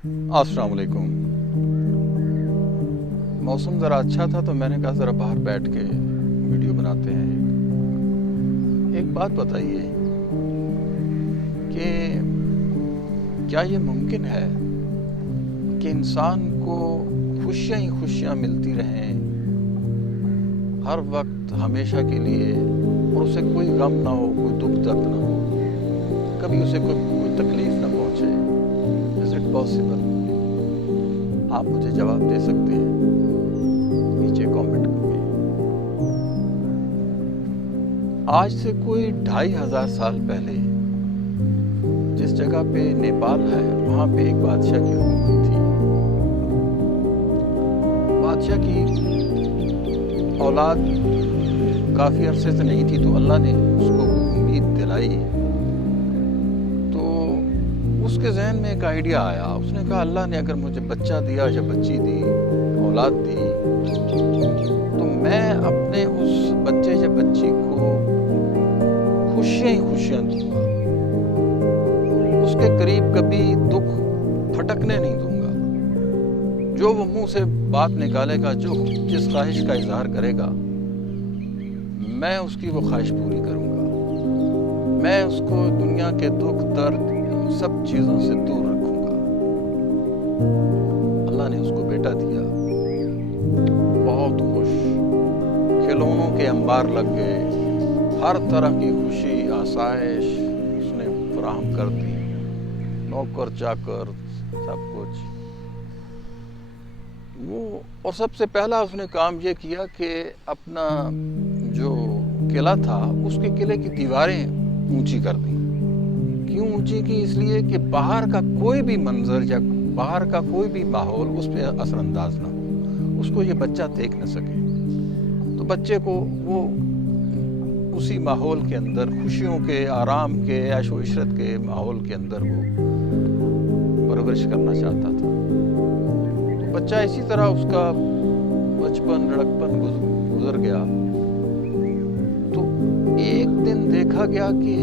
अस्सलाम वालेकुम। मौसम ज़रा अच्छा था तो मैंने कहा ज़रा बाहर बैठ के वीडियो बनाते हैं। एक बात बताइए कि क्या ये मुमकिन है कि इंसान को खुशियाँ ही खुशियाँ मिलती रहें हर वक्त हमेशा के लिए, और उसे कोई गम ना हो, कोई दुख दर्द ना हो, कभी उसे कोई तकलीफ़ ना पहुँचे? Is it possible? आप मुझे जवाब दे सकते हैं नीचे कमेंट करके। आज से कोई 2500 साल पहले जिस जगह पे नेपाल है वहाँ पे एक बादशाह की हुकूमत थी। बादशाह की औलाद काफ़ी अरसे से नहीं थी, तो अल्लाह ने उसको उम्मीद दिलाई। तो उसके जहन में एक आइडिया आया। उसने कहा अल्लाह ने अगर मुझे बच्चा दिया या बच्ची दी, औलाद दी, तो मैं अपने उस बच्चे या बच्ची को खुशियाँ ही खुशियाँ दूंगा। उसके करीब कभी दुख फटकने नहीं दूंगा। जो वो मुंह से बात निकालेगा, जो जिस ख्वाहिश का इजहार करेगा, मैं उसकी वो ख्वाहिश पूरी करूंगा। मैं उसको दुनिया के दुख दर्द सब चीज़ों से दूर रखूंगा। अल्लाह ने उसको बेटा दिया। बहुत खुश, खिलौनों के अंबार लग गए, हर तरह की खुशी आसाइश उसने फराहम कर दी, नौकर चाकर सब कुछ वो। और सबसे पहला उसने काम ये किया कि अपना जो किला था उसके किले की दीवारें ऊंची कर दी। क्यों ऊंची की? इसलिए कि बाहर का कोई भी मंजर या बाहर का कोई भी माहौल उस पर असरअंदाज ना हो, उसको ये बच्चा देख न सके। तो बच्चे को वो उसी माहौल के अंदर, खुशियों के, आराम के, ऐशो इशरत के माहौल के अंदर वो परवरिश करना चाहता था। तो बच्चा इसी तरह उसका बचपन लड़कपन गुजर गया। तो एक दिन देखा गया कि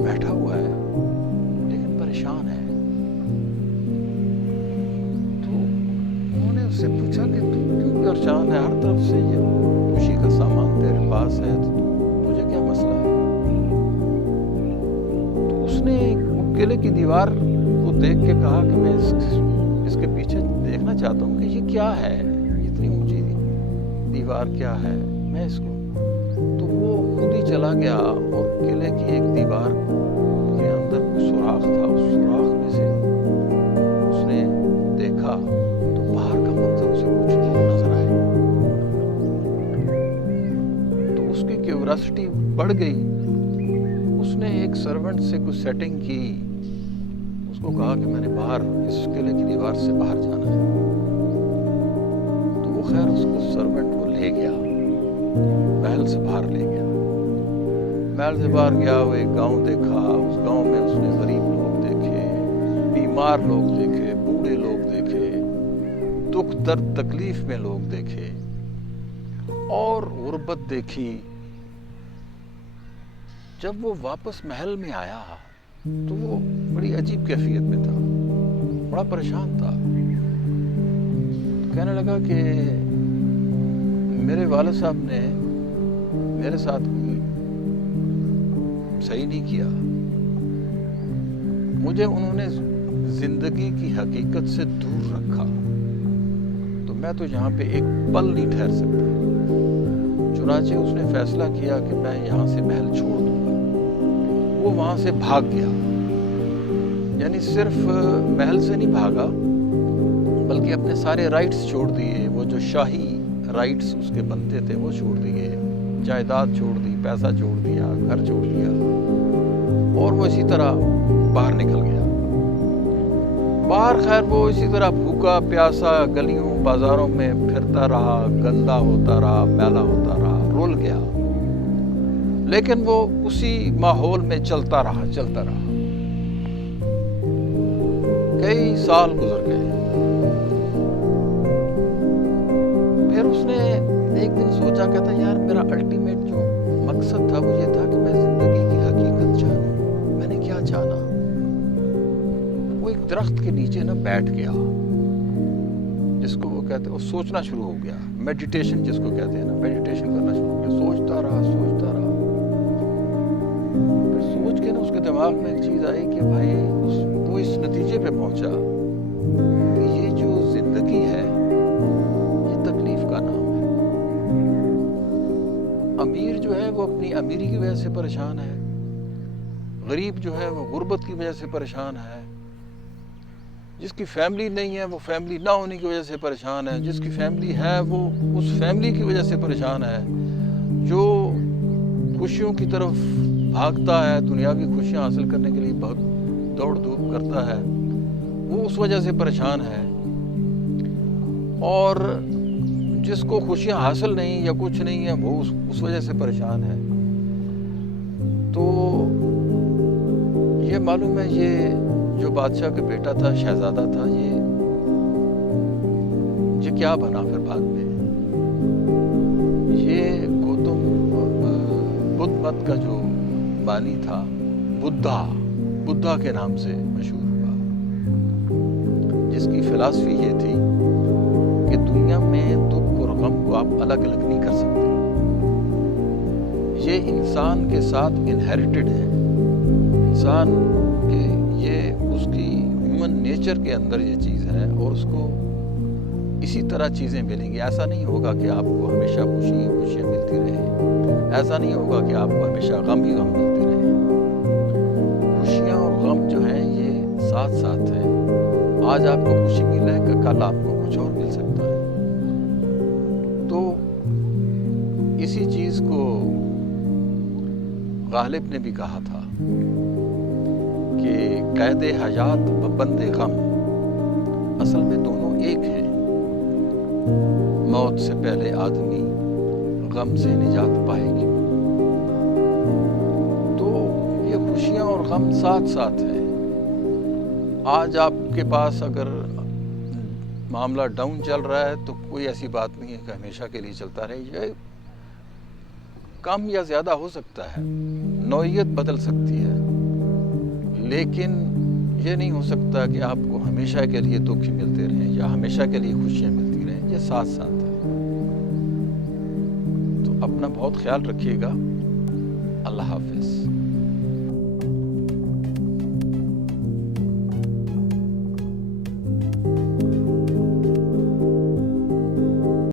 बैठा हुआ है लेकिन परेशान है। तो उन्होंने उससे पूछा कि तू क्यों परेशान है? हर तरफ से ये खुशी का सामान तेरे पास है, तो तुझे क्या मसला है? तो उसने वो किले की दीवार को देख के कहा कि मैं इसके पीछे देखना चाहता हूँ कि ये क्या है, इतनी ऊंची दीवार क्या है, मैं इसको। तो वो खुद ही चला गया और किले की एक दीवार के अंदर सुराख था। उस सुराख में से उसने देखा तो बाहर का मंजर उसे कुछ नजर आया। तो उसकी क्यूरियोसिटी बढ़ गई। उसने एक सर्वेंट से कुछ सेटिंग की, उसको कहा कि मैंने बाहर इस किले की दीवार से बाहर जाना है। तो वो खैर उसको सर्वेंट वो ले गया, महल से बाहर ले गया। महल से बाहर गया, वो एक गांव देखा। उस गांव में उसने गरीब लोग देखे, बीमार लोग देखे, बूढ़े लोग देखे, दुख दर्द तकलीफ में लोग देखे, और गुर्बत देखी। जब वो वापस महल में आया तो वो बड़ी अजीब कैफियत में था, बड़ा परेशान था। तो कहने लगा कि मेरे वालिद साहब ने मेरे साथ सही नहीं किया। मुझे उन्होंने जिंदगी की हकीकत से दूर रखा, तो मैं तो यहाँ पे एक पल नहीं ठहर सकता। चुनाचे उसने फैसला किया कि मैं यहाँ से महल छोड़ दूंगा। वो वहाँ से भाग गया। यानी सिर्फ महल से नहीं भागा, बल्कि अपने सारे राइट्स छोड़ दिए। वो जो शाही राइट्स उसके बनते थे वो छोड़ दिए, जायदाद छोड़ दी, पैसा छोड़ दिया, घर छोड़ दिया, और वो इसी तरह बाहर निकल गया। बाहर खैर वो इसी तरह भूखा प्यासा गलियों बाजारों में फिरता रहा, गंदा होता रहा, मैला होता रहा, रुल गया। लेकिन वो उसी माहौल में चलता रहा। कई साल गुजर गए। फिर उसने एक दिन सोचा, कहता यार मेरा अल्टीमेट जो मकसद था वो ये था कि मैं जिंदगी की हकीकत जानूं। मैंने क्या जाना? वो एक درخت کے نیچے نا بیٹھ گیا، جس کو وہ کہتے ہیں، وہ سوچنا شروع ہو گیا، میڈیٹیشن جس کو کہتے ہیں نا، میڈیٹیشن کرنا شروع ہو گیا، سوچتا رہا پھر سوچ کے نا اس کے دماغ میں ایک چیز آئی کہ بھائی وہ اس نتیجے پہ پہنچا کہ یہ جو زندگی ہے یہ تکلیف کا نام ہے۔ امیر جو ہے وہ اپنی امیری کی وجہ سے پریشان ہے، غریب جو ہے وہ غربت کی وجہ سے پریشان ہے، جس کی فیملی نہیں ہے وہ فیملی نہ ہونے کی وجہ سے پریشان ہے، جس کی فیملی ہے وہ اس فیملی کی وجہ سے پریشان ہے، جو خوشیوں کی طرف بھاگتا ہے، دنیاوی خوشیاں حاصل کرنے کے لیے بہت دوڑ دھوپ کرتا ہے، وہ اس وجہ سے پریشان ہے، اور جس کو خوشیاں حاصل نہیں یا کچھ نہیں ہے وہ اس وجہ سے پریشان ہے۔ تو یہ معلوم ہے، یہ جو بادشاہ کا بیٹا تھا، شہزادہ تھا، یہ کیا بنا پھر بعد میں؟ یہ گوتم بدھ مت کا جو بانی تھا، بدھا کے نام سے مشہور ہوا، جس کی فلسفی یہ تھی کہ دنیا میں دکھ اور غم کو آپ الگ الگ نہیں کر سکتے، یہ انسان کے ساتھ انہیریٹڈ ہے، انسان کے یہ اس کی ہیومن نیچر کے اندر یہ چیز ہے، اور اس کو اسی طرح چیزیں ملیں گی۔ ایسا نہیں ہوگا کہ آپ کو ہمیشہ خوشیاں ملتی رہیں، ایسا نہیں ہوگا کہ آپ کو ہمیشہ غم ہی غم ملتے رہیں۔ خوشیاں اور غم جو ہیں یہ ساتھ ساتھ ہیں، آج آپ کو خوشی مل ہے کہ کل آپ کو کچھ اور مل سکتا ہے۔ تو اسی چیز کو غالب نے بھی کہا تھا کہ قید حیات و بند غم اصل میں دونوں ایک ہیں، موت سے پہلے آدمی غم سے نجات پائے گی۔ تو یہ خوشیاں اور غم ساتھ ساتھ ہیں۔ آج آپ کے پاس اگر معاملہ ڈاؤن چل رہا ہے تو کوئی ایسی بات نہیں ہے کہ ہمیشہ کے لیے چلتا رہے، یہ کم یا زیادہ ہو سکتا ہے، نوعیت بدل سکتی ہے، لیکن یہ نہیں ہو سکتا کہ آپ کو ہمیشہ کے لیے دکھ ہی ملتے رہیں یا ہمیشہ کے لیے خوشیاں ملتی رہیں، یہ ساتھ ساتھ ہے۔ تو اپنا بہت خیال رکھیے گا۔ اللہ حافظ۔